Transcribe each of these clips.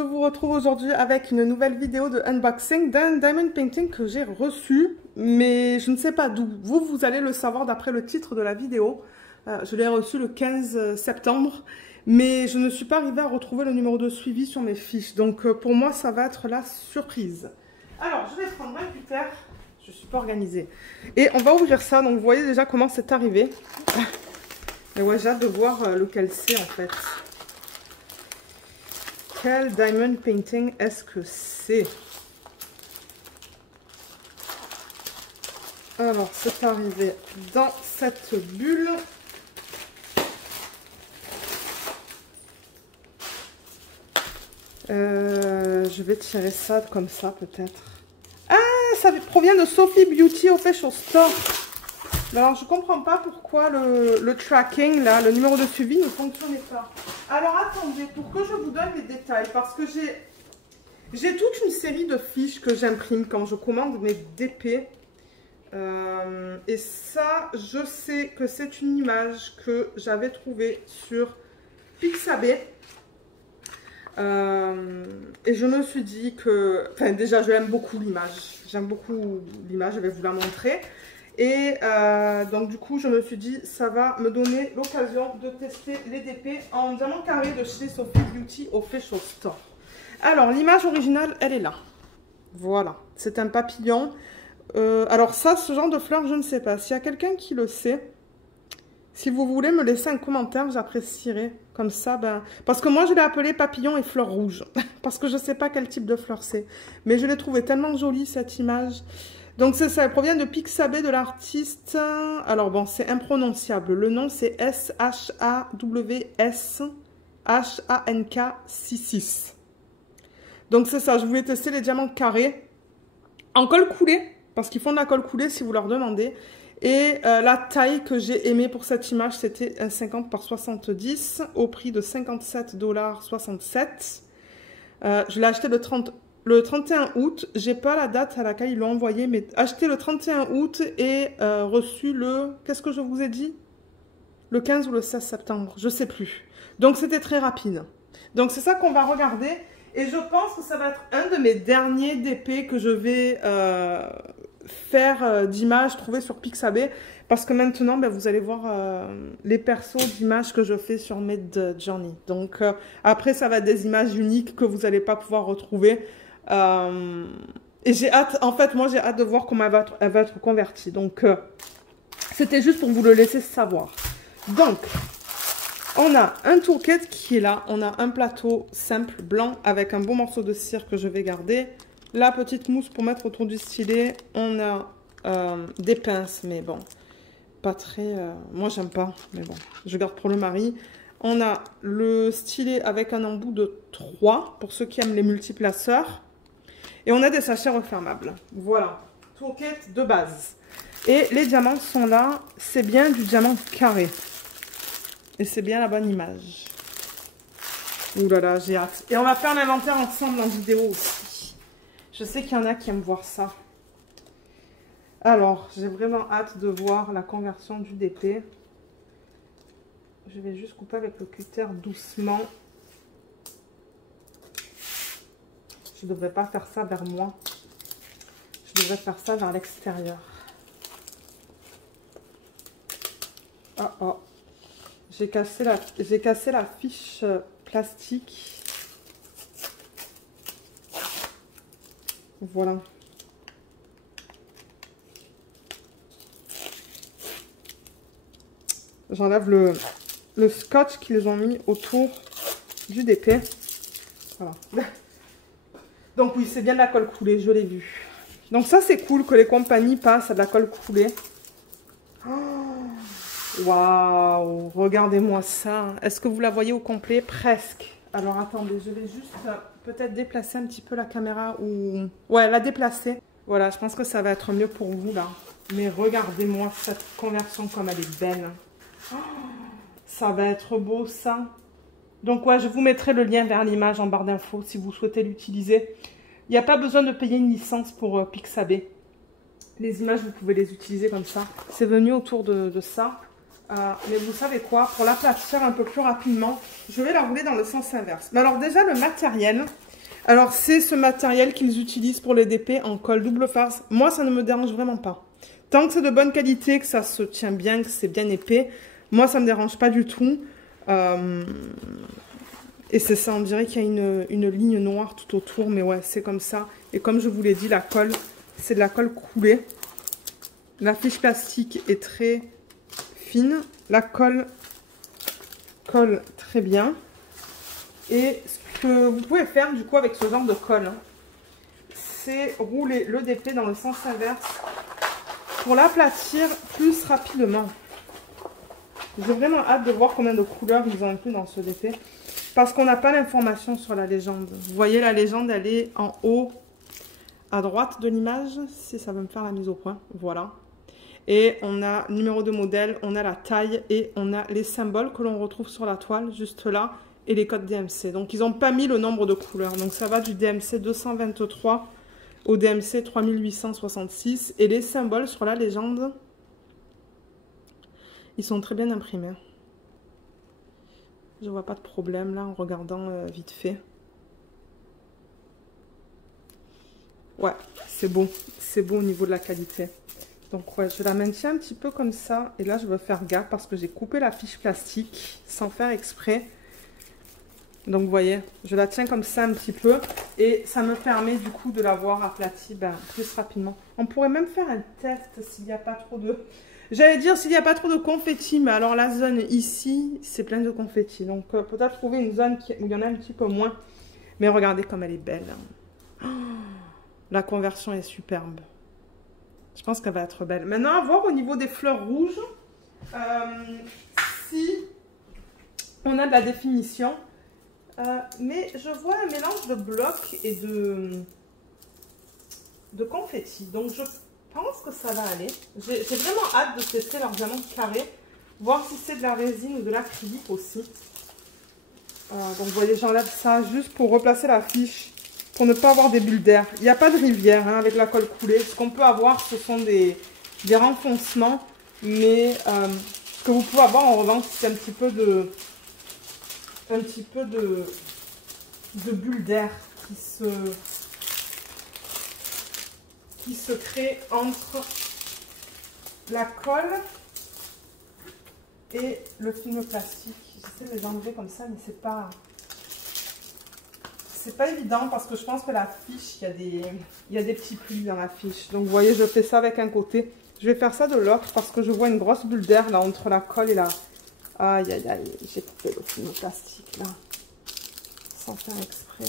je vous retrouve aujourd'hui avec une nouvelle vidéo de unboxing d'un diamond painting que j'ai reçu, mais je ne sais pas d'où. Vous allez le savoir d'après le titre de la vidéo. Je l'ai reçu le 15 septembre, mais je ne suis pas arrivée à retrouver le numéro de suivi sur mes fiches. Donc pour moi, ça va être la surprise. Alors, je vais prendre un cutter. Je ne suis pas organisée. Et on va ouvrir ça. Donc vous voyez déjà comment c'est arrivé. Et ouais, j'ai hâte de voir lequel c'est en fait. Quel diamond painting est-ce que c'est? Alors, c'est arrivé dans cette bulle. Je vais tirer ça comme ça peut-être. Ah, ça provient de Sophie Beauty Official Store. Alors, je comprends pas pourquoi le tracking, là, le numéro de suivi ne fonctionnait pas. Alors, attendez, pour que je vous donne les détails, parce que j'ai toute une série de fiches que j'imprime quand je commande mes DP. Et ça, je sais que c'est une image que j'avais trouvée sur Pixabay. Et je me suis dit que... Enfin, déjà, j'aime beaucoup l'image. J'aime beaucoup l'image, je vais vous la montrer. Et donc du coup je me suis dit ça va me donner l'occasion de tester les DP en diamant carré de chez Sophie Beauty Official Store. Alors l'image originale elle est là. Voilà, c'est un papillon. Alors ça, ce genre de fleurs je ne sais pas. S'il y a quelqu'un qui le sait, si vous voulez me laisser un commentaire, j'apprécierais. Comme ça, ben... Parce que moi je l'ai appelé papillon et fleurs rouges. Parce que je ne sais pas quel type de fleur c'est. Mais je l'ai trouvé tellement jolie cette image. Donc c'est ça, elle provient de Pixabay de l'artiste. Alors bon, c'est imprononciable. Le nom c'est SHAWSHANK66. Donc c'est ça, je voulais tester les diamants carrés en colle coulée, parce qu'ils font de la colle coulée si vous leur demandez. Et la taille que j'ai aimée pour cette image, c'était un 50 par 70 au prix de 57,67 $. Je l'ai acheté le 31 août, j'ai pas la date à laquelle ils l'ont envoyé, mais acheté le 31 août et reçu le... Qu'est-ce que je vous ai dit? Le 15 ou le 16 septembre, je sais plus. Donc c'était très rapide. Donc c'est ça qu'on va regarder. Et je pense que ça va être un de mes derniers DP que je vais faire d'images trouvées sur Pixabay. Parce que maintenant, ben, vous allez voir les persos d'images que je fais sur Midjourney. Donc après, ça va être des images uniques que vous n'allez pas pouvoir retrouver. Et j'ai hâte, en fait, moi j'ai hâte de voir comment elle va être convertie. Donc, c'était juste pour vous le laisser savoir. Donc, on a un toolkit qui est là. On a un plateau simple, blanc, avec un beau morceau de cire que je vais garder. La petite mousse pour mettre autour du stylet. On a des pinces, mais bon, pas très... moi, j'aime pas, mais bon, je garde pour le mari. On a le stylet avec un embout de 3, pour ceux qui aiment les multiplaceurs. Et on a des sachets refermables. Voilà, toolkit de base. Et les diamants sont là. C'est bien du diamant carré. Et c'est bien la bonne image. Ouh là là, j'ai hâte. Et on va faire l'inventaire ensemble en vidéo aussi. Je sais qu'il y en a qui aiment voir ça. Alors, j'ai vraiment hâte de voir la conversion du DP. Je vais juste couper avec le cutter doucement. Je ne devrais pas faire ça vers moi. Je devrais faire ça vers l'extérieur. Oh oh. J'ai cassé la fiche plastique. Voilà. J'enlève le scotch qu'ils ont mis autour du DP. Voilà. Donc oui, c'est bien de la colle coulée, je l'ai vu. Donc ça, c'est cool que les compagnies passent à de la colle coulée. Waouh, regardez-moi ça. Est-ce que vous la voyez au complet? Presque. Alors attendez, je vais juste peut-être déplacer un petit peu la caméra ou... Ouais, la déplacer. Voilà, je pense que ça va être mieux pour vous là. Mais regardez-moi cette conversion comme elle est belle. Ça va être beau ça. Donc ouais, je vous mettrai le lien vers l'image en barre d'infos si vous souhaitez l'utiliser. Il n'y a pas besoin de payer une licence pour Pixabay. Les images, vous pouvez les utiliser comme ça. C'est venu autour de ça. Mais vous savez quoi? Pour l'aplatir un peu plus rapidement, je vais la rouler dans le sens inverse. Mais alors déjà, le matériel, Alors, c'est ce matériel qu'ils utilisent pour les DP en colle double face. Moi, ça ne me dérange vraiment pas. Tant que c'est de bonne qualité, que ça se tient bien, que c'est bien épais, moi, ça ne me dérange pas du tout. Et c'est ça, on dirait qu'il y a une ligne noire tout autour, mais ouais, c'est comme ça. Et comme je vous l'ai dit, la colle, c'est de la colle coulée. La fiche plastique est très fine. La colle colle très bien. Et ce que vous pouvez faire du coup avec ce genre de colle, hein, c'est rouler le DP dans le sens inverse pour l'aplatir plus rapidement. J'ai vraiment hâte de voir combien de couleurs ils ont inclus dans ce DP. Parce qu'on n'a pas l'information sur la légende. Vous voyez, la légende, elle est en haut à droite de l'image. Si ça veut me faire la mise au point. Voilà. Et on a le numéro de modèle, on a la taille et on a les symboles que l'on retrouve sur la toile, juste là. Et les codes DMC. Donc, ils n'ont pas mis le nombre de couleurs. Donc, ça va du DMC 223 au DMC 3866. Et les symboles sur la légende, ils sont très bien imprimés. Je vois pas de problème là en regardant vite fait. Ouais, c'est beau. C'est beau au niveau de la qualité. Donc ouais, je la maintiens un petit peu comme ça. Et là, je veux faire gaffe parce que j'ai coupé la fiche plastique sans faire exprès. Donc vous voyez, je la tiens comme ça un petit peu. Et ça me permet du coup de l'avoir aplatie plus rapidement. On pourrait même faire un test s'il n'y a pas trop de... J'allais dire s'il n'y a pas trop de confetti, mais alors la zone ici, c'est plein de confetti. Donc peut-être trouver une zone où il y en a un petit peu moins. Mais regardez comme elle est belle. Oh, la conversion est superbe. Je pense qu'elle va être belle. Maintenant, à voir au niveau des fleurs rouges. Si on a de la définition. Mais je vois un mélange de blocs et de confetti. Donc je pense que ça va aller. J'ai vraiment hâte de tester leurs diamants carrés. Voir si c'est de la résine ou de l'acrylique aussi. Donc vous voyez, j'enlève ça juste pour replacer la fiche. Pour ne pas avoir des bulles d'air. Il n'y a pas de rivière hein, avec la colle coulée. Ce qu'on peut avoir, ce sont des renfoncements. Mais ce que vous pouvez avoir en revanche, c'est un petit peu de bulles d'air qui se crée entre la colle et le film plastique. J'essaie de les enlever comme ça, mais c'est pas évident parce que je pense que la fiche, il y a des petits plis dans la fiche. Donc vous voyez, je fais ça avec un côté. Je vais faire ça de l'autre parce que je vois une grosse bulle d'air là entre la colle et la... Aïe, aïe, aïe, j'ai coupé le film plastique là. Sans faire exprès.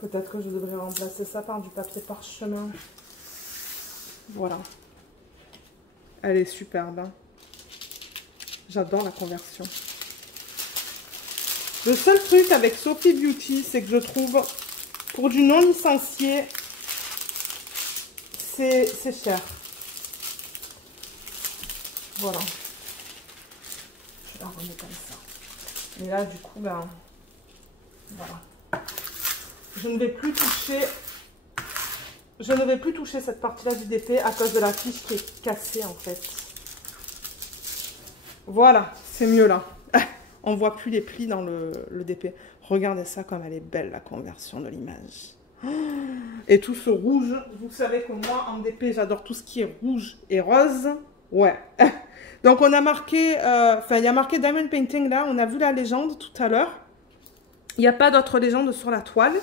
Peut-être que je devrais remplacer ça par du papier parchemin. Voilà. Elle est superbe. Hein. J'adore la conversion. Le seul truc avec Sophie Beauty, c'est que je trouve, pour du non licencié, c'est cher. Voilà. Je la remets comme ça. Et là, du coup, ben, voilà. Je ne vais plus toucher cette partie-là du DP à cause de la fiche qui est cassée, en fait. Voilà, c'est mieux là. On ne voit plus les plis dans le DP. Regardez ça comme elle est belle, la conversion de l'image. Et tout ce rouge, vous savez que moi, en DP, j'adore tout ce qui est rouge et rose. Ouais. Donc, on a marqué, il y a marqué Diamond Painting là. On a vu la légende tout à l'heure. Il n'y a pas d'autre légende sur la toile.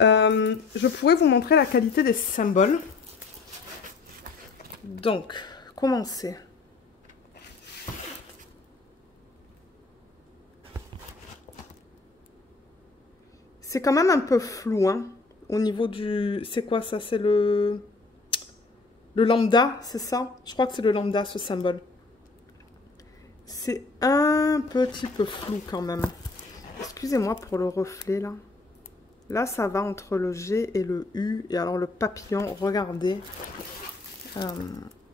Je pourrais vous montrer la qualité des symboles. Donc, commencez. C'est quand même un peu flou, hein, au niveau du... C'est quoi ça? C'est le lambda, c'est ça? Je crois que c'est le lambda, ce symbole. C'est un petit peu flou quand même. Excusez-moi pour le reflet, là. Là, ça va entre le G et le U. Et alors, le papillon, regardez.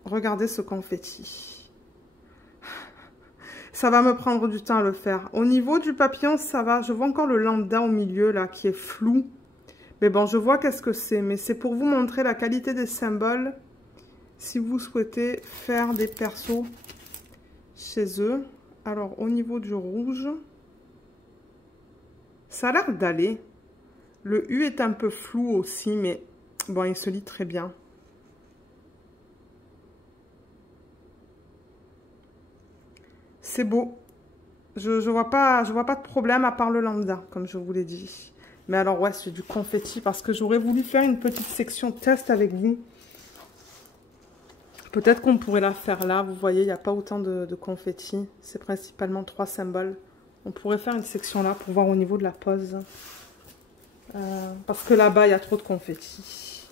Regardez ce confetti. Ça va me prendre du temps à le faire. Au niveau du papillon, ça va. Je vois encore le lambda au milieu, là, qui est flou. Mais bon, je vois qu'est-ce que c'est. Mais c'est pour vous montrer la qualité des symboles. Si vous souhaitez faire des persos chez eux. Alors, au niveau du rouge, ça a l'air d'aller. Le U est un peu flou aussi, mais bon, il se lit très bien. C'est beau. Je vois pas de problème à part le lambda, comme je vous l'ai dit. Mais alors, ouais, c'est du confetti parce que j'aurais voulu faire une petite section test avec vous. Peut-être qu'on pourrait la faire là. Vous voyez, il n'y a pas autant de confetti. C'est principalement 3 symboles. On pourrait faire une section là pour voir au niveau de la pose. Parce que là-bas, il y a trop de confetti.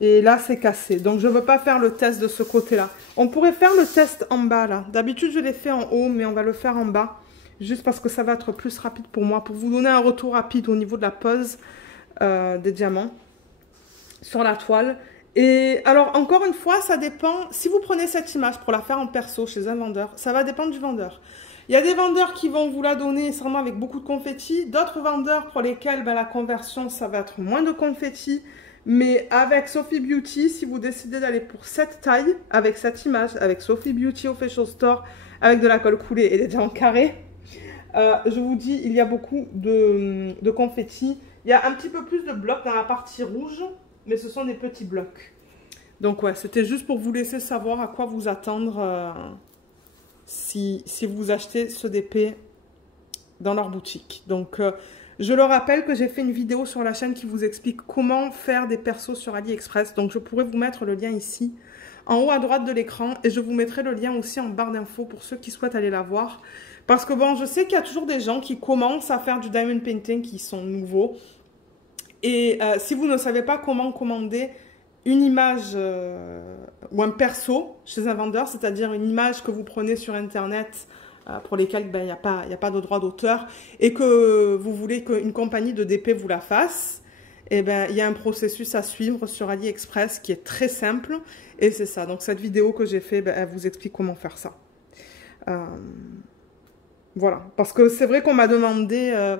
Et là, c'est cassé. Donc, je ne veux pas faire le test de ce côté-là. On pourrait faire le test en bas, là. D'habitude, je l'ai fait en haut, mais on va le faire en bas. Juste parce que ça va être plus rapide pour moi. Pour vous donner un retour rapide au niveau de la pose des diamants sur la toile. Et alors, encore une fois, ça dépend. Si vous prenez cette image pour la faire en perso chez un vendeur, ça va dépendre du vendeur. Il y a des vendeurs qui vont vous la donner seulement avec beaucoup de confetti. D'autres vendeurs pour lesquels la conversion, ça va être moins de confetti. Mais avec Sophie Beauty, si vous décidez d'aller pour cette taille, avec cette image, avec Sophie Beauty Official Store, avec de la colle coulée et des diamants carrés, je vous dis, il y a beaucoup de confetti. Il y a un petit peu plus de blocs dans la partie rouge, mais ce sont des petits blocs. Donc ouais, c'était juste pour vous laisser savoir à quoi vous attendre si vous achetez ce DP dans leur boutique. Donc je le rappelle que j'ai fait une vidéo sur la chaîne qui vous explique comment faire des persos sur AliExpress. Donc je pourrais vous mettre le lien ici, en haut à droite de l'écran. Et je vous mettrai le lien aussi en barre d'infos pour ceux qui souhaitent aller la voir. Parce que bon, je sais qu'il y a toujours des gens qui commencent à faire du diamond painting qui sont nouveaux. Et si vous ne savez pas comment commander une image ou un perso chez un vendeur, c'est-à-dire une image que vous prenez sur Internet pour lesquelles il n'y a pas de droit d'auteur et que vous voulez qu'une compagnie de DP vous la fasse, eh ben, il y a un processus à suivre sur AliExpress qui est très simple et c'est ça. Donc cette vidéo que j'ai fait, elle vous explique comment faire ça. Voilà, parce que c'est vrai qu'on m'a demandé,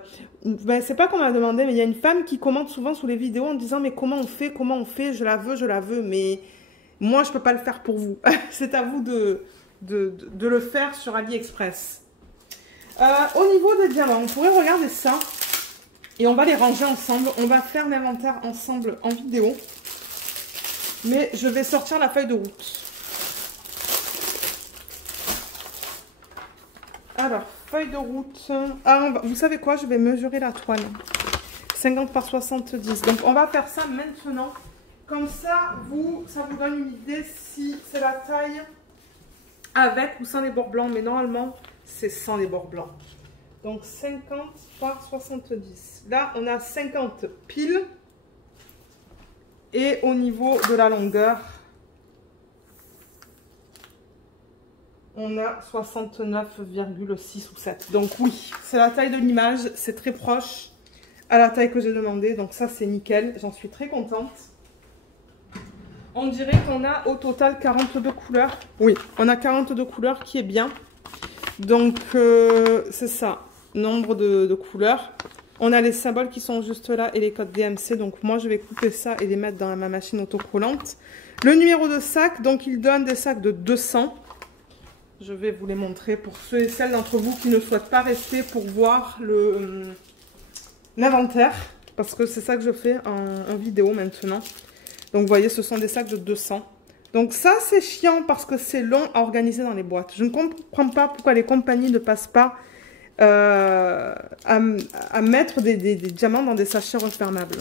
c'est pas qu'on m'a demandé, mais il y a une femme qui commente souvent sous les vidéos en disant mais comment on fait, je la veux, mais moi je peux pas le faire pour vous. C'est à vous de le faire sur AliExpress. Au niveau des diamants, on pourrait regarder ça et on va les ranger ensemble. On va faire l'inventaire ensemble en vidéo, mais je vais sortir la feuille de route. Alors, feuille de route. Ah, vous savez quoi? Je vais mesurer la toile. 50 par 70. Donc, on va faire ça maintenant. Comme ça, ça vous donne une idée si c'est la taille avec ou sans les bords blancs. Mais normalement, c'est sans les bords blancs. Donc, 50 par 70. Là, on a 50 piles. Et au niveau de la longueur, on a 69,6 ou 7. Donc oui, c'est la taille de l'image. C'est très proche à la taille que j'ai demandé. Donc ça, c'est nickel. J'en suis très contente. On dirait qu'on a au total 42 couleurs. Oui, on a 42 couleurs qui est bien. Donc c'est ça, nombre de couleurs. On a les symboles qui sont juste là et les codes DMC. Donc moi, je vais couper ça et les mettre dans ma machine autocollante. Le numéro de sac, donc il donne des sacs de 200. Je vais vous les montrer pour ceux et celles d'entre vous qui ne souhaitent pas rester pour voir l'inventaire. Parce que c'est ça que je fais en vidéo maintenant. Donc vous voyez, ce sont des sacs de 200. Donc ça, c'est chiant parce que c'est long à organiser dans les boîtes. Je ne comprends pas pourquoi les compagnies ne passent pas à mettre des diamants dans des sachets refermables.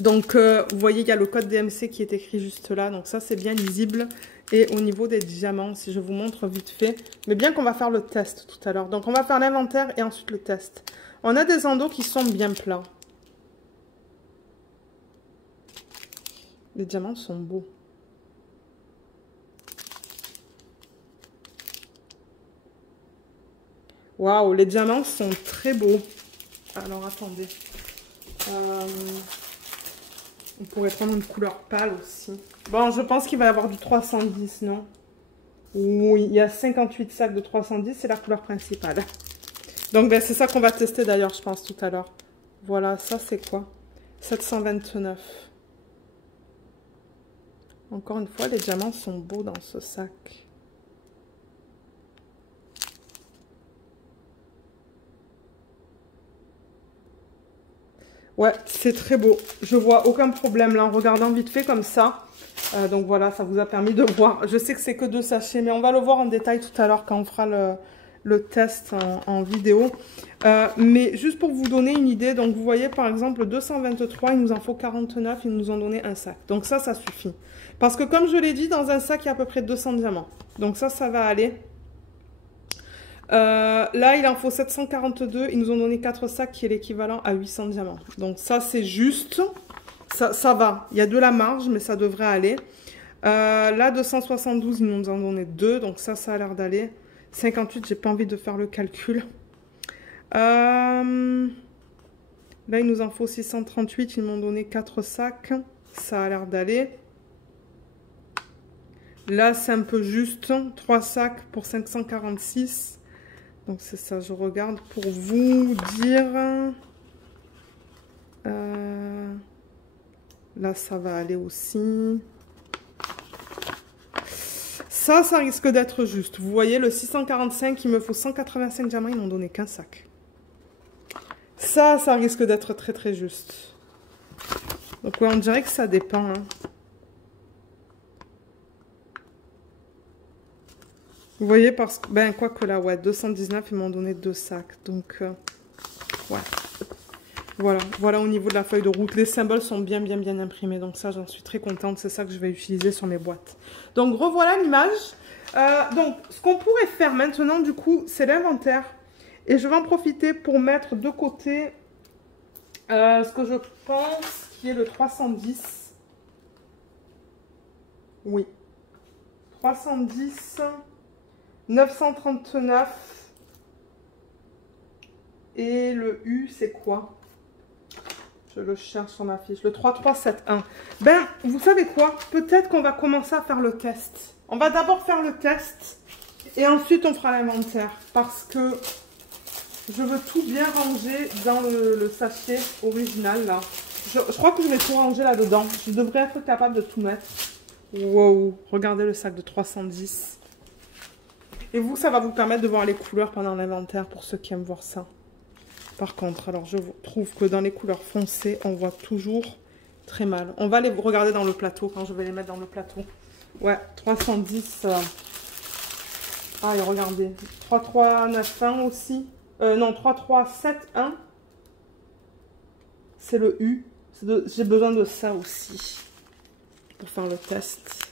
Donc, vous voyez, il y a le code DMC qui est écrit juste là. Donc, ça, c'est bien lisible. Et au niveau des diamants, si je vous montre vite fait. Mais bien qu'on va faire le test tout à l'heure. Donc, on va faire l'inventaire et ensuite le test. On a des endos qui sont bien plats. Les diamants sont beaux. Waouh, les diamants sont très beaux. Alors, attendez. On pourrait prendre une couleur pâle aussi. Bon, je pense qu'il va y avoir du 310, non? Oui, il y a 58 sacs de 310, c'est la couleur principale. Donc, ben, c'est ça qu'on va tester d'ailleurs, je pense, tout à l'heure. Voilà, ça c'est quoi? 729. Encore une fois, les diamants sont beaux dans ce sac. Ouais, c'est très beau. Je vois aucun problème là en regardant vite fait comme ça. Donc voilà, ça vous a permis de voir. Je sais que c'est que 2 sachets, mais on va le voir en détail tout à l'heure quand on fera le test en vidéo. Mais juste pour vous donner une idée, donc vous voyez par exemple 223, il nous en faut 49, ils nous ont donné un sac. Donc ça suffit. Parce que comme je l'ai dit, dans un sac, il y a à peu près 200 diamants. Donc ça va aller. Là, il en faut 742. Ils nous ont donné 4 sacs qui est l'équivalent à 800 diamants. Donc ça, c'est juste. Ça va. Il y a de la marge, mais ça devrait aller. Là, 272, ils nous en ont donné 2. Donc ça a l'air d'aller. 58, j'ai pas envie de faire le calcul. Là, il nous en faut 638. Ils m'ont donné 4 sacs. Ça a l'air d'aller. Là, c'est un peu juste. 3 sacs pour 546. Donc c'est ça, je regarde pour vous dire. Là, ça va aller aussi. Ça risque d'être juste. Vous voyez, le 645, il me faut 185 diamants, ils n'ont donné qu'un sac. Ça risque d'être très très juste. Donc ouais, on dirait que ça dépend. Hein. Vous voyez, parce que, ben, quoi que là, ouais, 219, ils m'ont donné 2 sacs. Donc, ouais. Voilà au niveau de la feuille de route. Les symboles sont bien imprimés. Donc ça, j'en suis très contente. C'est ça que je vais utiliser sur mes boîtes. Donc, revoilà l'image. Donc, ce qu'on pourrait faire maintenant, du coup, c'est l'inventaire. Et je vais en profiter pour mettre de côté ce que je pense qui est le 310. Oui. 310... 939 et le U c'est quoi? Je le cherche sur ma fiche. Le 3371. Ben, vous savez quoi? Peut-être qu'on va commencer à faire le test. On va d'abord faire le test et ensuite on fera l'inventaire parce que je veux tout bien ranger dans le sachet original là. Je crois que je vais tout ranger là-dedans. Je devrais être capable de tout mettre. Wow, regardez le sac de 310. Et vous, ça va vous permettre de voir les couleurs pendant l'inventaire pour ceux qui aiment voir ça. Par contre, alors je trouve que dans les couleurs foncées, on voit toujours très mal. On va les regarder dans le plateau quand je vais les mettre dans le plateau. Ouais, 310. Ah, et regardez. 3391 aussi. Non, 3371. C'est le U. J'ai besoin de ça aussi pour faire le test.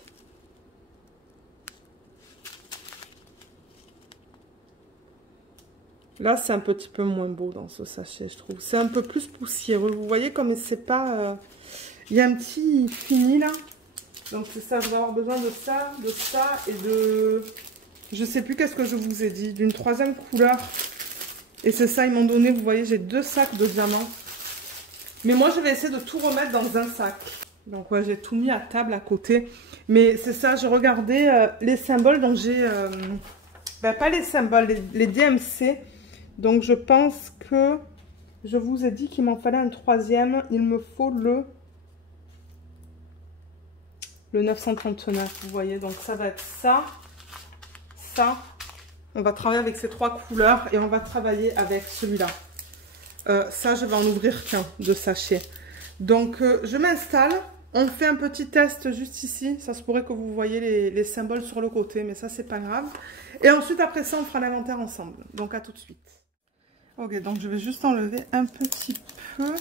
Là, c'est un petit peu moins beau dans ce sachet, je trouve. C'est un peu plus poussiéreux. Vous voyez comme c'est pas... Il y a un petit fini là. Donc c'est ça, je vais avoir besoin de ça et de... Je sais plus qu'est-ce que je vous ai dit. D'une 3e couleur. Et c'est ça, ils m'ont donné, vous voyez, j'ai 2 sacs de diamants. Mais moi, je vais essayer de tout remettre dans un sac. Donc ouais, j'ai tout mis à table à côté. Mais c'est ça, je regardais les symboles. Donc j'ai... ben, pas les symboles, les DMC. Donc, je pense que je vous ai dit qu'il m'en fallait un 3e. Il me faut le 939, vous voyez. Donc, ça va être ça, ça. On va travailler avec ces 3 couleurs et on va travailler avec celui-là. Ça, je vais en ouvrir qu'un de sachet. Donc, je m'installe. On fait un petit test juste ici. Ça se pourrait que vous voyez les symboles sur le côté, mais ça, c'est pas grave. Et ensuite, après ça, on fera l'inventaire ensemble. Donc, à tout de suite. Ok, donc je vais juste enlever un petit peu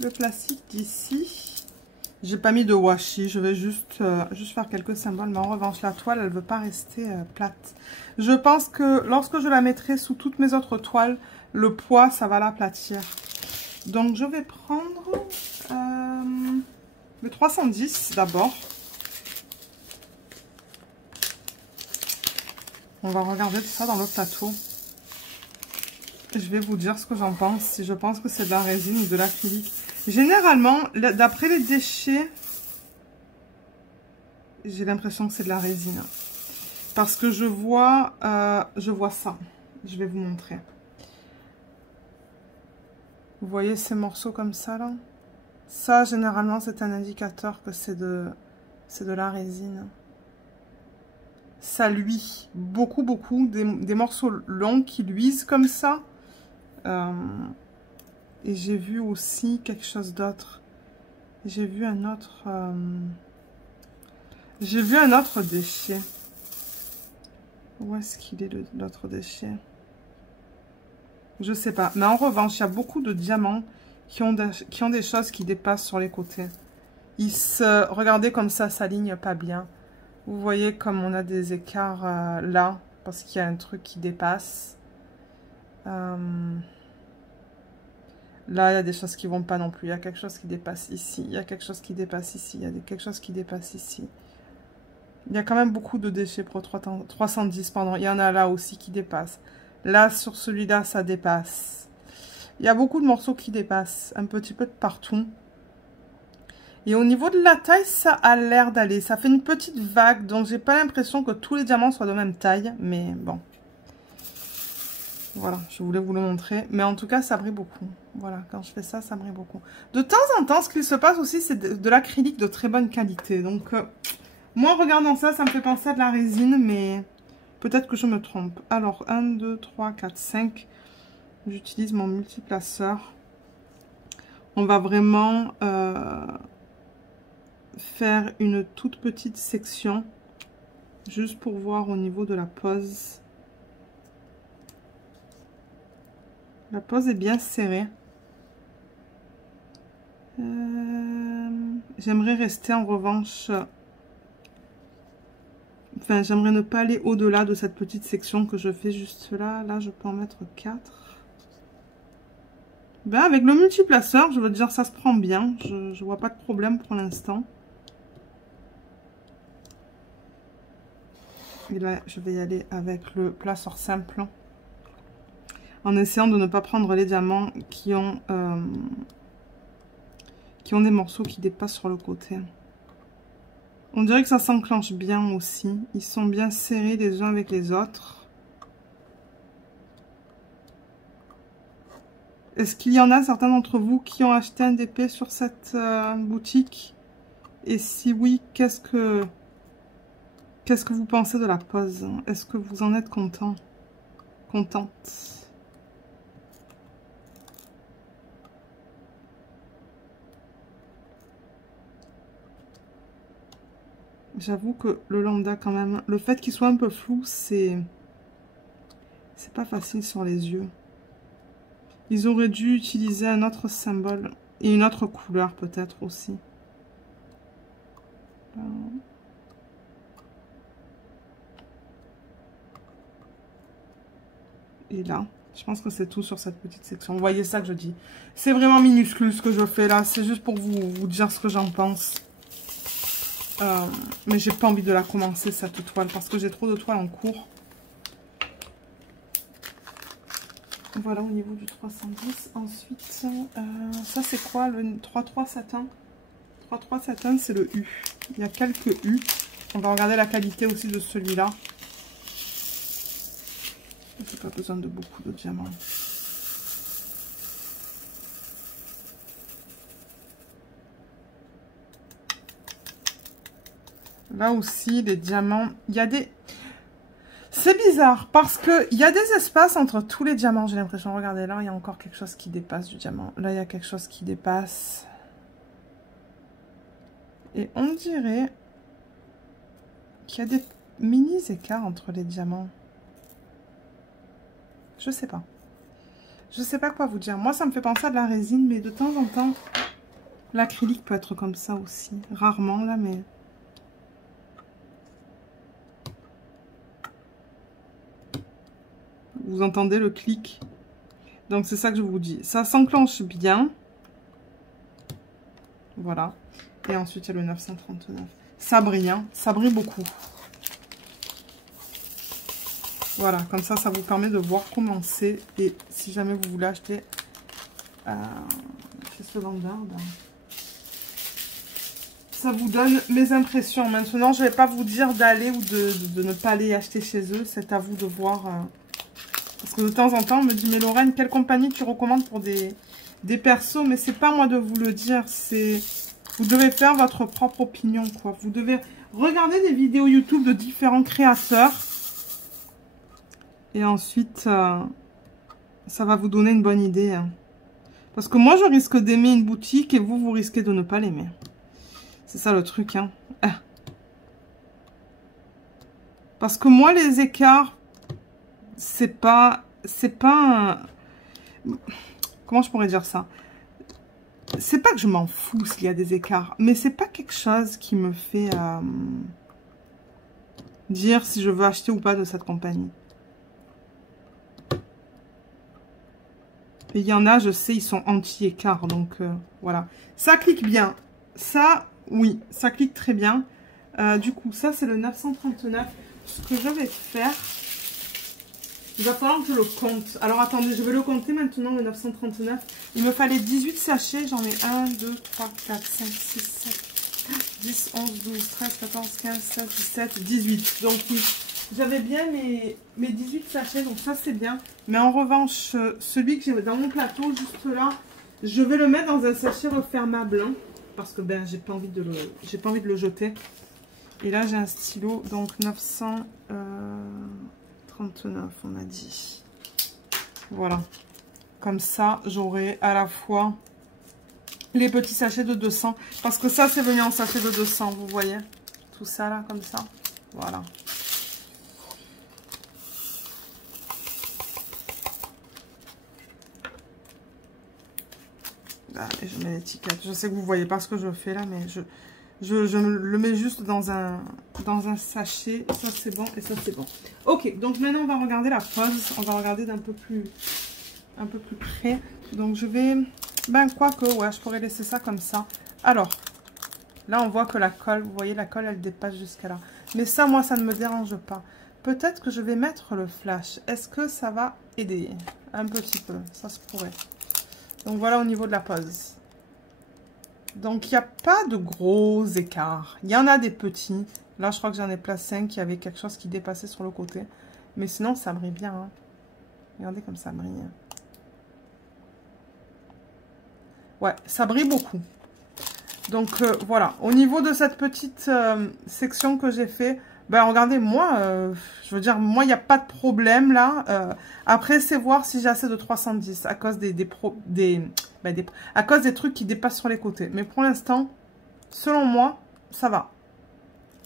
le plastique d'ici. J'ai pas mis de washi, je vais juste faire quelques symboles. Mais en revanche, la toile, elle ne veut pas rester plate. Je pense que lorsque je la mettrai sous toutes mes autres toiles, le poids, ça va l'aplatir. Donc, je vais prendre le 310 d'abord. On va regarder tout ça dans le plateau. Je vais vous dire ce que j'en pense, si je pense que c'est de la résine ou de l'acrylique. Généralement, d'après les déchets, j'ai l'impression que c'est de la résine. Parce que je vois ça. Je vais vous montrer. Vous voyez ces morceaux comme ça, là? Ça, généralement, c'est un indicateur que c'est de la résine. Ça luit beaucoup. Des morceaux longs qui luisent comme ça. Et j'ai vu aussi quelque chose d'autre. J'ai vu un autre... J'ai vu un autre déchet. Où est-ce qu'il est, l'autre déchet? Je sais pas. Mais en revanche, il y a beaucoup de diamants qui ont des choses qui dépassent sur les côtés. Ils se... Regardez comme ça s'alignent pas bien. Vous voyez comme on a des écarts là. Parce qu'il y a un truc qui dépasse. Là, il y a des choses qui vont pas non plus. Il y a quelque chose qui dépasse ici. Il y a quelque chose qui dépasse ici. Il y a quelque chose qui dépasse ici. Il y a quand même beaucoup de déchets Pro 310, pardon. Il y en a là aussi qui dépassent. Là, sur celui-là, ça dépasse. Il y a beaucoup de morceaux qui dépassent. Un petit peu de partout. Et au niveau de la taille, ça a l'air d'aller. Ça fait une petite vague. Donc, j'ai pas l'impression que tous les diamants soient de même taille. Mais bon. Voilà, je voulais vous le montrer. Mais en tout cas, ça brille beaucoup. Voilà, quand je fais ça, ça brille beaucoup. De temps en temps, ce qu'il se passe aussi, c'est de l'acrylique de très bonne qualité. Donc... moi, en regardant ça, ça me fait penser à de la résine, mais peut-être que je me trompe. Alors, 1, 2, 3, 4, 5. J'utilise mon multiplaceur. On va vraiment faire une toute petite section, juste pour voir au niveau de la pose. La pose est bien serrée. J'aimerais rester en revanche... Enfin, j'aimerais ne pas aller au-delà de cette petite section que je fais juste là. Là, je peux en mettre 4. Ben, avec le multiplaceur, je veux dire, ça se prend bien. Je vois pas de problème pour l'instant. Et là, je vais y aller avec le placeur simple. En essayant de ne pas prendre les diamants qui ont des morceaux qui dépassent sur le côté. On dirait que ça s'enclenche bien aussi. Ils sont bien serrés les uns avec les autres. Est-ce qu'il y en a certains d'entre vous qui ont acheté un DP sur cette boutique? Et si oui, qu'est-ce que vous pensez de la pose? Est-ce que vous en êtes content? Contente? J'avoue que le lambda quand même, le fait qu'il soit un peu flou, c'est pas facile sur les yeux. Ils auraient dû utiliser un autre symbole et une autre couleur peut-être aussi. Et là, je pense que c'est tout sur cette petite section. Vous voyez ça que je dis. C'est vraiment minuscule ce que je fais là. C'est juste pour vous dire ce que j'en pense. Mais j'ai pas envie de la commencer cette toile parce que j'ai trop de toiles en cours. Voilà au niveau du 310. Ensuite, ça c'est quoi le 3-3 satin? 3-3 satin, c'est le U. Il y a quelques U. On va regarder la qualité aussi de celui-là. J'ai pas besoin de beaucoup de diamants. Là aussi, les diamants, il y a des... C'est bizarre, parce qu'il y a des espaces entre tous les diamants, j'ai l'impression. Regardez, là, il y a encore quelque chose qui dépasse du diamant. Là, il y a quelque chose qui dépasse. Et on dirait qu'il y a des mini-écarts entre les diamants. Je sais pas. Je sais pas quoi vous dire. Moi, ça me fait penser à de la résine, mais de temps en temps, l'acrylique peut être comme ça aussi. Rarement, là, mais... Vous entendez le clic? Donc, c'est ça que je vous dis. Ça s'enclenche bien. Voilà. Et ensuite, il y a le 939. Ça brille, hein. Ça brille beaucoup. Voilà. Comme ça, ça vous permet de voir comment c'est. Et si jamais vous voulez acheter chez ce vendeur, ben, ça vous donne mes impressions. Maintenant, je ne vais pas vous dire d'aller ou de ne pas aller acheter chez eux. C'est à vous de voir... Parce que de temps en temps, on me dit, mais Lorraine, quelle compagnie tu recommandes pour des persos? Mais c'est pas moi de vous le dire, c'est... Vous devez faire votre propre opinion, quoi. Vous devez regarder des vidéos YouTube de différents créateurs. Et ensuite, ça va vous donner une bonne idée. Hein. Parce que moi, je risque d'aimer une boutique et vous, vous risquez de ne pas l'aimer. C'est ça le truc, hein. Ah. Parce que moi, les écarts, c'est pas un... Comment je pourrais dire ça? C'est pas que je m'en fous s'il y a des écarts, mais c'est pas quelque chose qui me fait dire si je veux acheter ou pas de cette compagnie. Et il y en a, je sais, ils sont anti-écart, donc voilà. Ça clique bien. Ça, oui, ça clique très bien. Du coup, ça, c'est le 939. Ce que je vais faire, il va falloir que je le compte. Alors, attendez, je vais le compter maintenant, le 939. Il me fallait 18 sachets. J'en ai 1, 2, 3, 4, 5, 6, 7, 10, 11, 12, 13, 14, 15, 16, 17, 18. Donc, oui, j'avais bien mes 18 sachets, donc ça, c'est bien. Mais en revanche, celui que j'ai dans mon plateau, juste là, je vais le mettre dans un sachet refermable. Hein, parce que, ben, j'ai pas envie de le jeter. Et là, j'ai un stylo, donc 939, on a dit. Voilà. Comme ça, j'aurai à la fois les petits sachets de 200. Parce que ça, c'est venu en sachet de 200, vous voyez. Tout ça, là, comme ça. Voilà. Là, et je mets l'étiquette. Je sais que vous ne voyez pas ce que je fais là, mais je le mets juste dans un sachet. Ça, c'est bon et ça, c'est bon. Ok, donc maintenant, on va regarder la pose. On va regarder d'un peu plus près. Donc, je vais... Ben, quoique, ouais, je pourrais laisser ça comme ça. Alors, là, on voit que la colle, vous voyez, la colle, elle dépasse jusqu'à là. Mais ça, moi, ça ne me dérange pas. Peut-être que je vais mettre le flash. Est-ce que ça va aider? Un petit peu, ça se pourrait. Donc, voilà au niveau de la pose. Donc, il n'y a pas de gros écarts. Il y en a des petits. Là, je crois que j'en ai placé un qui avait quelque chose qui dépassait sur le côté. Mais sinon, ça brille bien. Hein. Regardez comme ça brille. Ouais, ça brille beaucoup. Donc, voilà. Au niveau de cette petite section que j'ai fait, ben, regardez, moi, je veux dire, moi, il n'y a pas de problème, là. Après, c'est voir si j'ai assez de 310 à cause à cause des trucs qui dépassent sur les côtés. Mais pour l'instant, selon moi, ça va.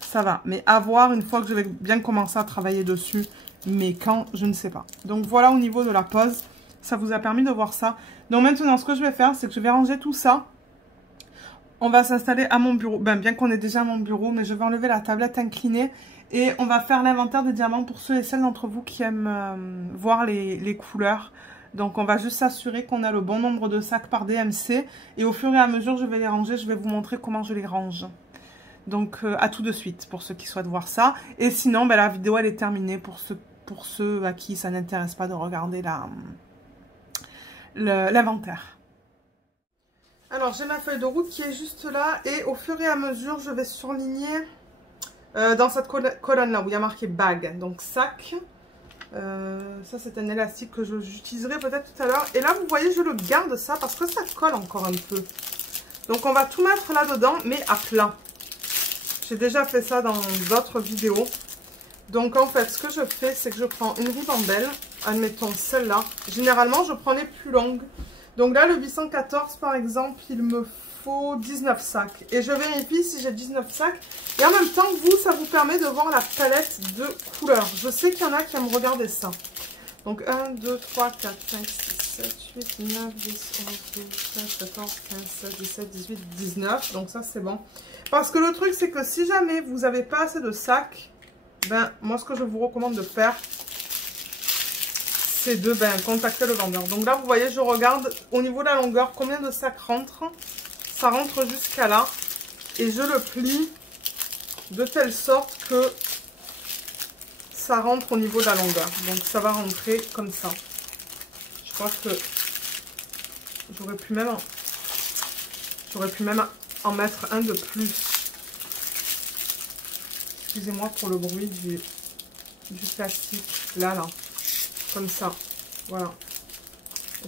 Ça va. Mais à voir une fois que je vais bien commencer à travailler dessus. Mais quand, je ne sais pas. Donc, voilà au niveau de la pose. Ça vous a permis de voir ça. Donc, maintenant, ce que je vais faire, c'est que je vais ranger tout ça. On va s'installer à mon bureau. Ben, bien qu'on est déjà à mon bureau, mais je vais enlever la tablette inclinée. Et on va faire l'inventaire des diamants pour ceux et celles d'entre vous qui aiment voir les couleurs. Donc, on va juste s'assurer qu'on a le bon nombre de sacs par DMC. Et au fur et à mesure, je vais les ranger. Je vais vous montrer comment je les range. Donc, à tout de suite pour ceux qui souhaitent voir ça. Et sinon, ben, la vidéo, elle est terminée pour ceux à qui ça n'intéresse pas de regarder l'inventaire. Alors, j'ai ma feuille de route qui est juste là. Et au fur et à mesure, je vais surligner dans cette colonne-là où il y a marqué bag. Donc, sac. Ça, c'est un élastique que j'utiliserai peut-être tout à l'heure. Et là, vous voyez, je le garde ça parce que ça colle encore un peu. Donc, on va tout mettre là-dedans, mais à plat. J'ai déjà fait ça dans d'autres vidéos. Donc, en fait, ce que je fais, c'est que je prends une ribambelle. Admettons celle-là. Généralement, je prends les plus longues. Donc là, le 814, par exemple, il me faut 19 sacs. Et je vérifie si j'ai 19 sacs. Et en même temps, vous, ça vous permet de voir la palette de couleurs. Je sais qu'il y en a qui aiment regarder ça. Donc 1, 2, 3, 4, 5, 6, 7, 8, 9, 10, 11, 12, 13, 14, 15, 16, 17, 18, 19. Donc ça, c'est bon. Parce que le truc, c'est que si jamais vous n'avez pas assez de sacs, ben, moi, ce que je vous recommande de faire, c'est de contacter le vendeur. Donc là, vous voyez, je regarde au niveau de la longueur combien de sacs rentrent. Ça rentre jusqu'à là. Et je le plie de telle sorte que ça rentre au niveau de la longueur. Donc ça va rentrer comme ça. Je crois que j'aurais pu même en mettre un de plus. Excusez-moi pour le bruit du plastique. Là. Comme ça. Voilà.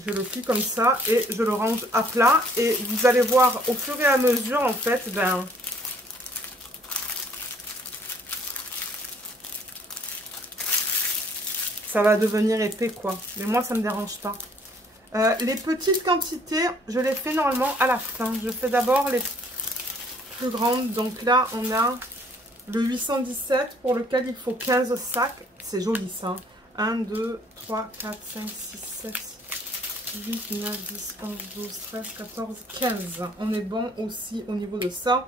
Je le plie comme ça et je le range à plat. Et vous allez voir au fur et à mesure, en fait, ben... ça va devenir épais, quoi. Mais moi, ça me dérange pas. Les petites quantités, je les fais normalement à la fin. Je fais d'abord les plus grandes. Donc là, on a le 817 pour lequel il faut 15 sacs. C'est joli ça. 1, 2, 3, 4, 5, 6, 7, 8, 9, 10, 11, 12, 13, 14, 15. On est bon aussi au niveau de ça.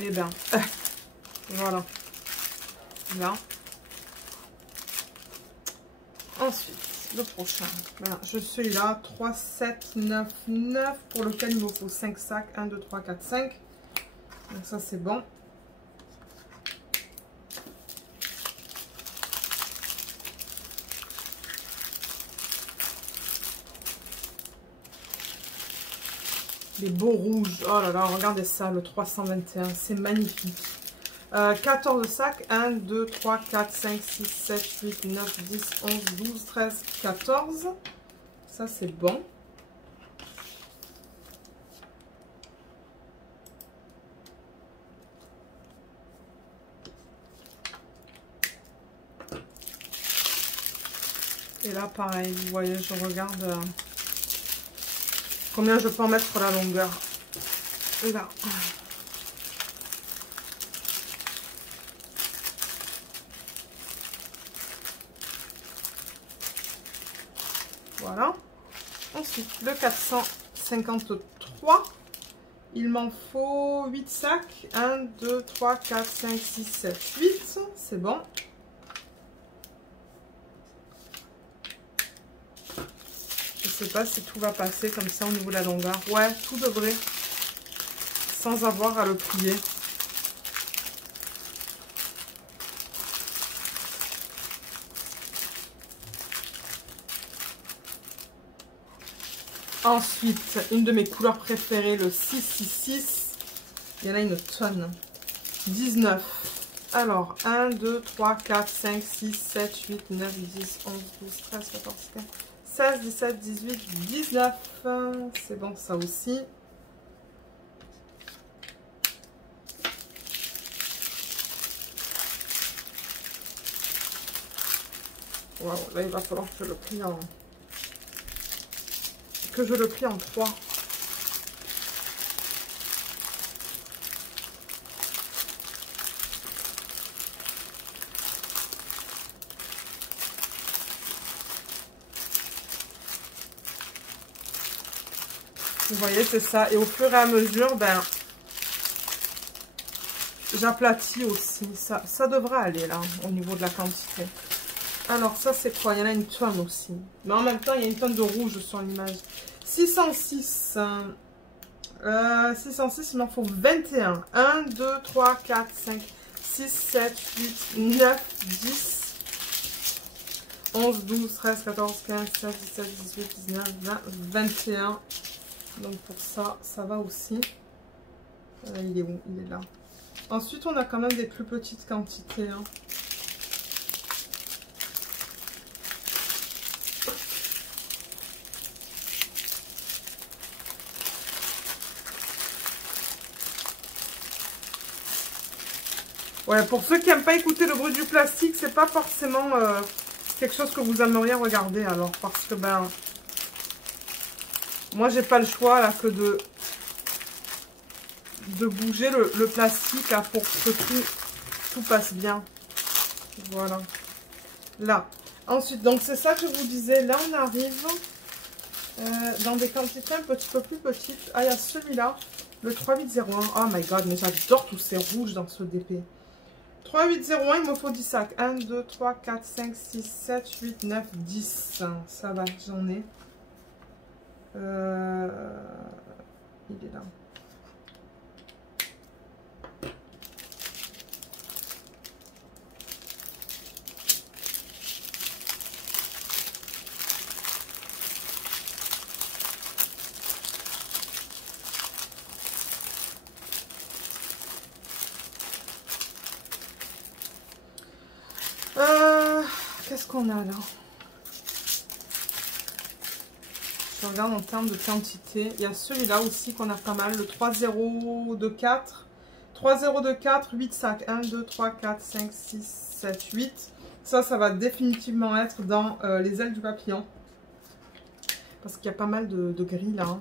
Et bien, voilà. Là. Ensuite, le prochain. Voilà, je suis là. 3, 7, 9, 9. Pour lequel il me faut 5 sacs. 1, 2, 3, 4, 5. Donc ça, c'est bon. Les beaux rouges. Oh là là, regardez ça, le 321. C'est magnifique. 14 sacs. 1, 2, 3, 4, 5, 6, 7, 8, 9, 10, 11, 12, 13, 14. Ça, c'est bon. Et là, pareil, vous voyez, je regarde combien je peux en mettre sur la longueur. Là. Voilà. Ensuite, le 453. Il m'en faut 8 sacs. 1, 2, 3, 4, 5, 6, 7, 8. C'est bon. Je sais pas si tout va passer comme ça au niveau de la longueur. Ouais, tout devrait. Sans avoir à le plier. Ensuite, une de mes couleurs préférées, le 666. Il y en a une tonne. 19. Alors, 1, 2, 3, 4, 5, 6, 7, 8, 9, 10, 11, 12, 13, 14, 15, 16, 17, 18, 19. C'est bon ça aussi. Wow, là il va falloir que je le plie en... que je le plie en 3. Vous voyez, c'est ça. Et au fur et à mesure, ben, j'aplatis aussi. Ça devrait aller là, au niveau de la quantité. Alors, ça, c'est quoi? Il y en a une tonne aussi. Mais en même temps, il y a une tonne de rouge sur l'image. 606. 606, il m'en faut 21. 1, 2, 3, 4, 5, 6, 7, 8, 9, 10, 11, 12, 13, 14, 15, 16, 17, 18, 19, 20, 21. Donc, pour ça, ça va aussi. Il est où? Il est là. Ensuite, on a quand même des plus petites quantités. Hein. Ouais, pour ceux qui n'aiment pas écouter le bruit du plastique, c'est pas forcément quelque chose que vous aimeriez regarder alors. Parce que ben, moi j'ai pas le choix là que de bouger le plastique là pour que tout passe bien. Voilà. Là. Ensuite, donc c'est ça que je vous disais. Là on arrive dans des quantités un petit peu plus petites. Ah, il y a celui-là, le 3801. Oh my god, mais j'adore tous ces rouges dans ce DP. 3801, il me faut 10 sacs. 1, 2, 3, 4, 5, 6, 7, 8, 9, 10. Ça va, j'en ai. Il est là. qu'on a là? Je regarde en termes de quantité. Il y a celui-là aussi qu'on a pas mal. Le 3024. 3024, 8 sacs. 1, 2, 3, 4, 5, 6, 7, 8. Ça va définitivement être dans les ailes du papillon. Parce qu'il y a pas mal de gris là. Hein.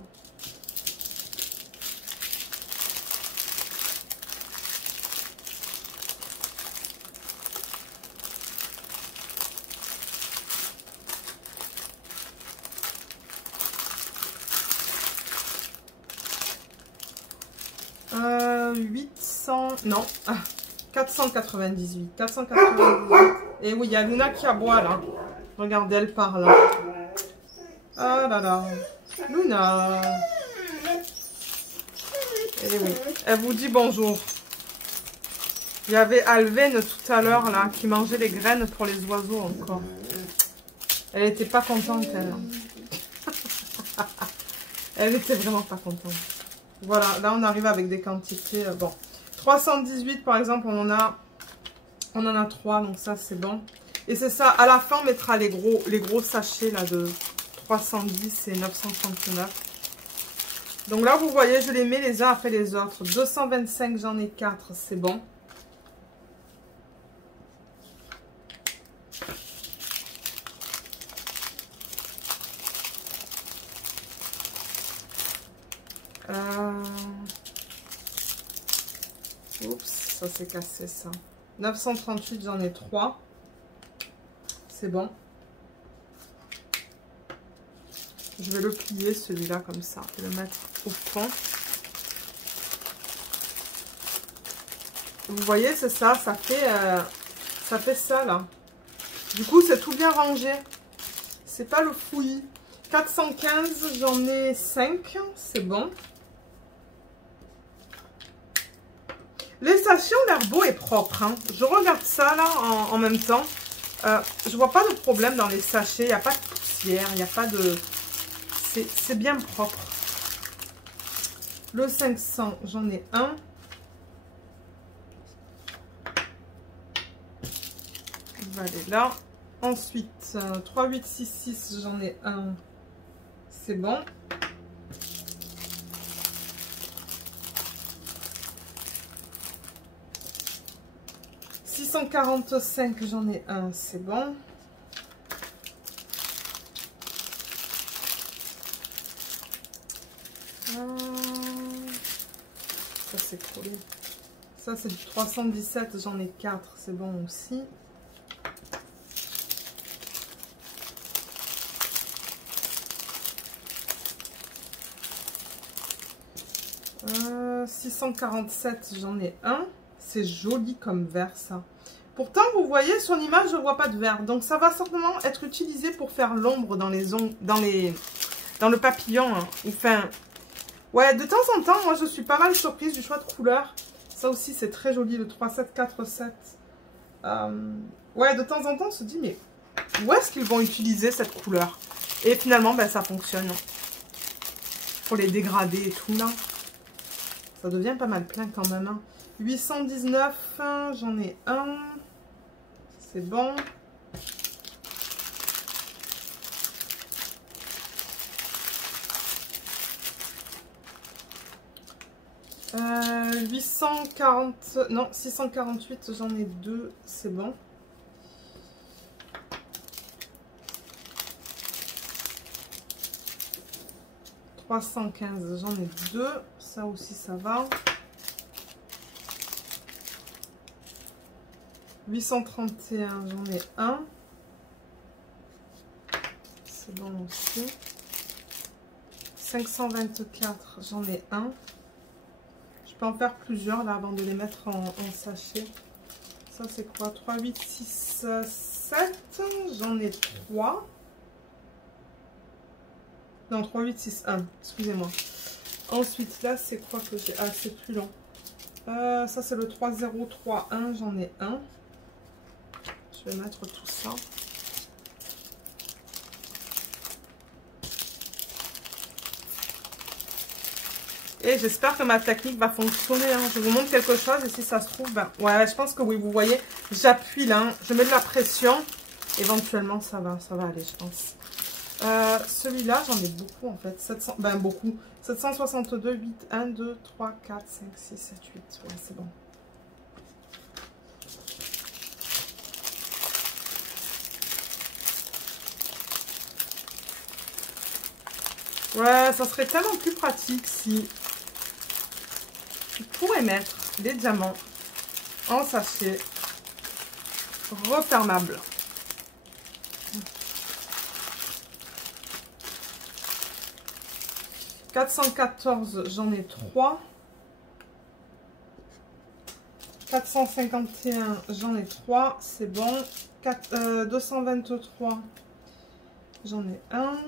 Non, 498. 498. Et oui, il y a Luna qui aboie là. Regardez, elle part là. Ah là là. Luna. Et oui, elle vous dit bonjour. Il y avait Alvène tout à l'heure là qui mangeait les graines pour les oiseaux encore. Elle était pas contente elle. Elle était vraiment pas contente. Voilà, là on arrive avec des quantités. Bon, 318 par exemple, on en a 3, donc ça c'est bon. Et c'est ça, à la fin on mettra les gros sachets là de 310 et 939. Donc là vous voyez, je les mets les uns après les autres. 225, j'en ai 4, c'est bon. Oups, ça s'est cassé ça. 938, j'en ai 3. C'est bon. Je vais le plier celui-là comme ça. Et le mettre au fond. Vous voyez, c'est ça. Ça fait ça là. Du coup, c'est tout bien rangé. C'est pas le fouillis. 415, j'en ai 5. C'est bon. Les sachets ont l'air beaux et propres. Hein. Je regarde ça là en même temps. Je vois pas de problème dans les sachets. Il n'y a pas de poussière. Il n'y a pas de... C'est bien propre. Le 500, j'en ai un. Il va aller là. Ensuite, 3866, j'en ai un. C'est bon. « 645, j'en ai un, c'est bon. Ça c'est collé. Ça c'est du 317, j'en ai 4, c'est bon aussi. « 647, j'en ai un. C'est joli comme vert ça. Pourtant, vous voyez, sur l'image, je ne vois pas de vert. Donc, ça va certainement être utilisé pour faire l'ombre dans le papillon. Hein. Enfin, ouais, de temps en temps, moi, je suis pas mal surprise du choix de couleur. Ça aussi, c'est très joli, le 3747. Ouais, de temps en temps, on se dit, mais où est-ce qu'ils vont utiliser cette couleur? Et finalement, ben, ça fonctionne. Pour les dégrader et tout, là. Ça devient pas mal plein quand même. Hein. 819, j'en ai un. C'est bon. Euh, 840, non, 648, j'en ai deux. C'est bon. « 315, j'en ai deux. Ça aussi, ça va. 831, j'en ai un. C'est bon aussi. 524, j'en ai un. Je peux en faire plusieurs là avant de les mettre en sachet. Ça, c'est quoi? 3, 8, 6, 7. J'en ai 3. Non, 3, 8, 6, 1. Excusez-moi. Ensuite, là, c'est quoi que j'ai? Ah, c'est plus long. Ça, c'est le 3031. J'en ai un. Je vais mettre tout ça. Et j'espère que ma technique va fonctionner. Hein. Je vous montre quelque chose et si ça se trouve, ben, ouais, je pense que oui, vous voyez, j'appuie là. Hein. Je mets de la pression éventuellement ça va aller, je pense. Celui-là, j'en ai beaucoup en fait. 700, ben beaucoup. 762, 8, 1, 2, 3, 4, 5, 6, 7, 8. Ouais, c'est bon. Ouais, ça serait tellement plus pratique si tu pourrais mettre des diamants en sachet refermable. « 414, j'en ai 3. 451, j'en ai 3, c'est bon. 223, j'en ai 1.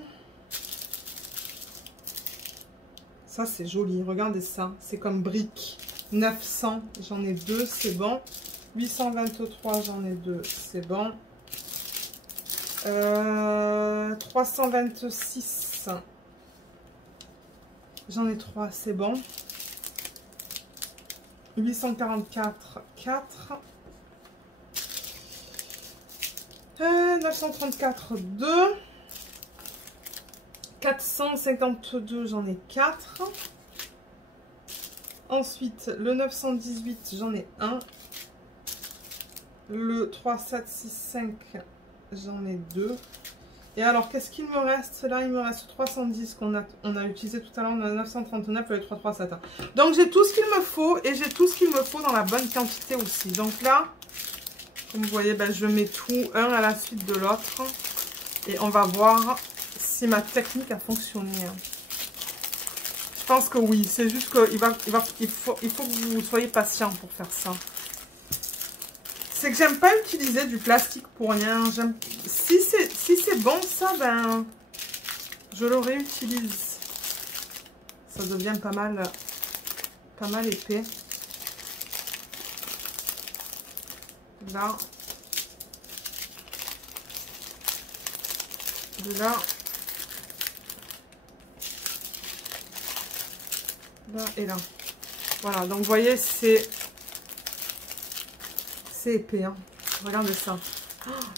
Ça, c'est joli, regardez ça, c'est comme brique. 900, j'en ai 2, c'est bon. 823, j'en ai 2, c'est bon. 326, j'en ai 3, c'est bon. 844, 4. 934, 2. 452, j'en ai 4. Ensuite, le 918, j'en ai 1. Le 3765, j'en ai 2. Et alors, qu'est-ce qu'il me reste? Là, il me reste 310 qu'on a utilisé tout à l'heure, le 939 et le 337. Donc, j'ai tout ce qu'il me faut et j'ai tout ce qu'il me faut dans la bonne quantité aussi. Donc là, comme vous voyez, ben, je mets tout un à la suite de l'autre. Et on va voir si ma technique a fonctionné. Je pense que oui, c'est juste qu'il faut que vous soyez patient pour faire ça. C'est que j'aime pas utiliser du plastique pour rien. Si c'est bon ça, ben je le réutilise. Ça devient pas mal épais. Là. Là. Là et là. Voilà, donc vous voyez, c'est épais, hein. Regardez ça.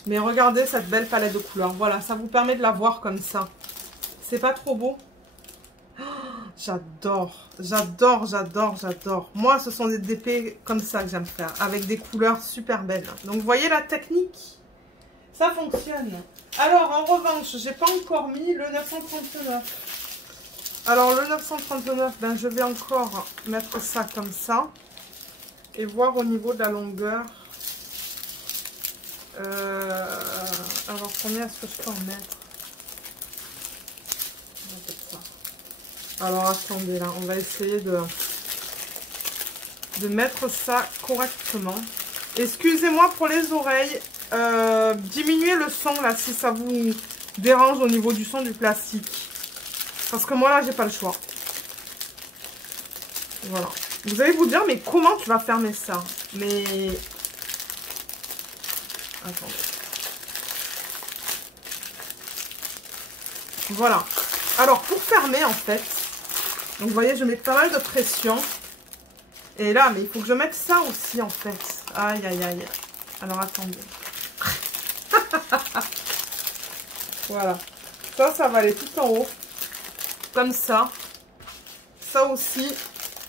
Mais regardez cette belle palette de couleurs. Voilà, ça vous permet de la voir comme ça. C'est pas trop beau? J'adore, j'adore, j'adore, j'adore. Moi, ce sont des épées comme ça que j'aime faire, avec des couleurs super belles. Donc, vous voyez la technique? Ça fonctionne. Alors, en revanche, j'ai pas encore mis le 939. Alors, le 939, ben, je vais encore mettre ça comme ça. Et voir au niveau de la longueur. Alors, combien est-ce que je peux en mettre? Alors, attendez, là, on va essayer de mettre ça correctement. Excusez-moi pour les oreilles. Diminuez le son, là, si ça vous dérange au niveau du son du plastique. Parce que moi, là, j'ai pas le choix. Voilà. Vous allez vous dire, mais comment tu vas fermer ça? Mais... Attendez. Voilà. Alors, pour fermer, en fait, donc vous voyez, je mets pas mal de pression. Et là, mais il faut que je mette ça aussi, en fait. Aïe, aïe, aïe. Alors, attendez. Voilà. Ça va aller tout en haut. Comme ça. Ça aussi,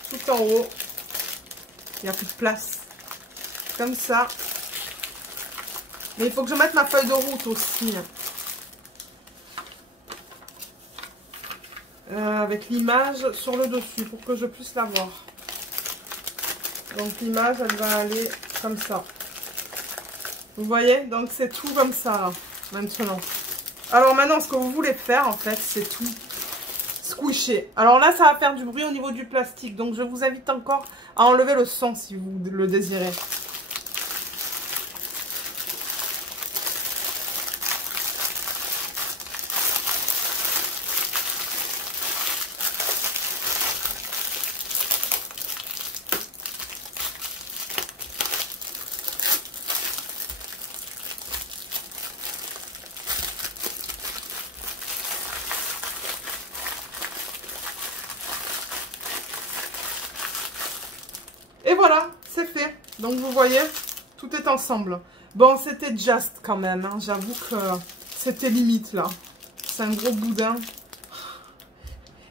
tout en haut. Il n'y a plus de place. Comme ça. Mais il faut que je mette ma feuille de route aussi. Avec l'image sur le dessus pour que je puisse la voir. Donc l'image, elle va aller comme ça. Vous voyez? Donc c'est tout comme ça là, maintenant. Alors maintenant, ce que vous voulez faire en fait, c'est tout squisher. Alors là, ça va faire du bruit au niveau du plastique. Donc je vous invite encore à enlever le son si vous le désirez. Et voilà, c'est fait. Donc vous voyez, tout est ensemble. Bon, c'était just quand même, hein. J'avoue que c'était limite là. C'est un gros boudin.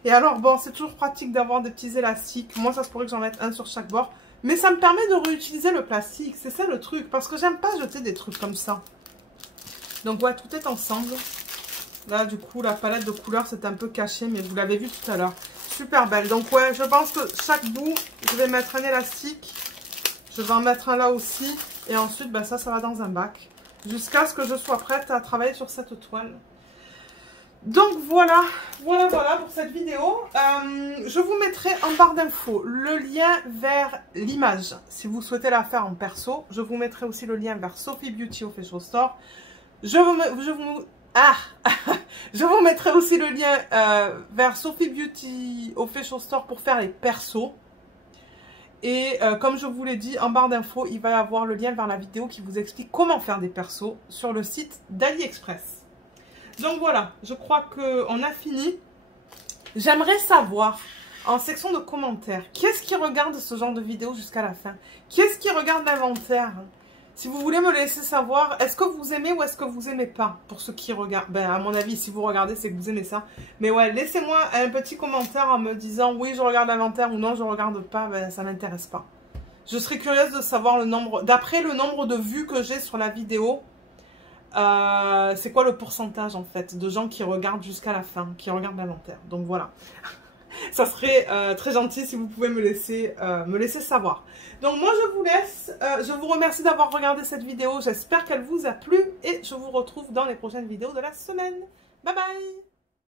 Et alors, bon, c'est toujours pratique d'avoir des petits élastiques. Moi, ça se pourrait que j'en mette un sur chaque bord. Mais ça me permet de réutiliser le plastique. C'est ça le truc. Parce que j'aime pas jeter des trucs comme ça. Donc, ouais, tout est ensemble. Là, du coup, la palette de couleurs, c'est un peu caché. Mais vous l'avez vu tout à l'heure. Super belle. Donc, ouais, je pense que chaque bout, je vais mettre un élastique. Je vais en mettre un là aussi. Et ensuite, ben, ça va dans un bac. Jusqu'à ce que je sois prête à travailler sur cette toile. Donc voilà pour cette vidéo. Je vous mettrai en barre d'infos le lien vers l'image si vous souhaitez la faire en perso. Je vous mettrai aussi le lien vers Sophie Beauty Official Store. Je vous mettrai aussi le lien vers Sophie Beauty Official Store pour faire les persos. Et comme je vous l'ai dit, en barre d'infos, il va y avoir le lien vers la vidéo qui vous explique comment faire des persos sur le site d'AliExpress. Donc voilà, je crois qu'on a fini. J'aimerais savoir, en section de commentaires, qui est-ce qui regarde ce genre de vidéo jusqu'à la fin? Qui est-ce qui regarde l'inventaire? Si vous voulez me laisser savoir, est-ce que vous aimez ou est-ce que vous aimez pas? Pour ceux qui regardent, ben à mon avis, si vous regardez, c'est que vous aimez ça. Mais ouais, laissez-moi un petit commentaire en me disant oui, je regarde l'inventaire ou non, je regarde pas, ben ça m'intéresse pas. Je serais curieuse de savoir le nombre, d'après le nombre de vues que j'ai sur la vidéo. C'est quoi le pourcentage en fait de gens qui regardent jusqu'à la fin, qui regardent l'inventaire. Donc voilà, ça serait très gentil si vous pouvez me laisser savoir. Donc moi je vous laisse, je vous remercie d'avoir regardé cette vidéo, j'espère qu'elle vous a plu et je vous retrouve dans les prochaines vidéos de la semaine. Bye bye.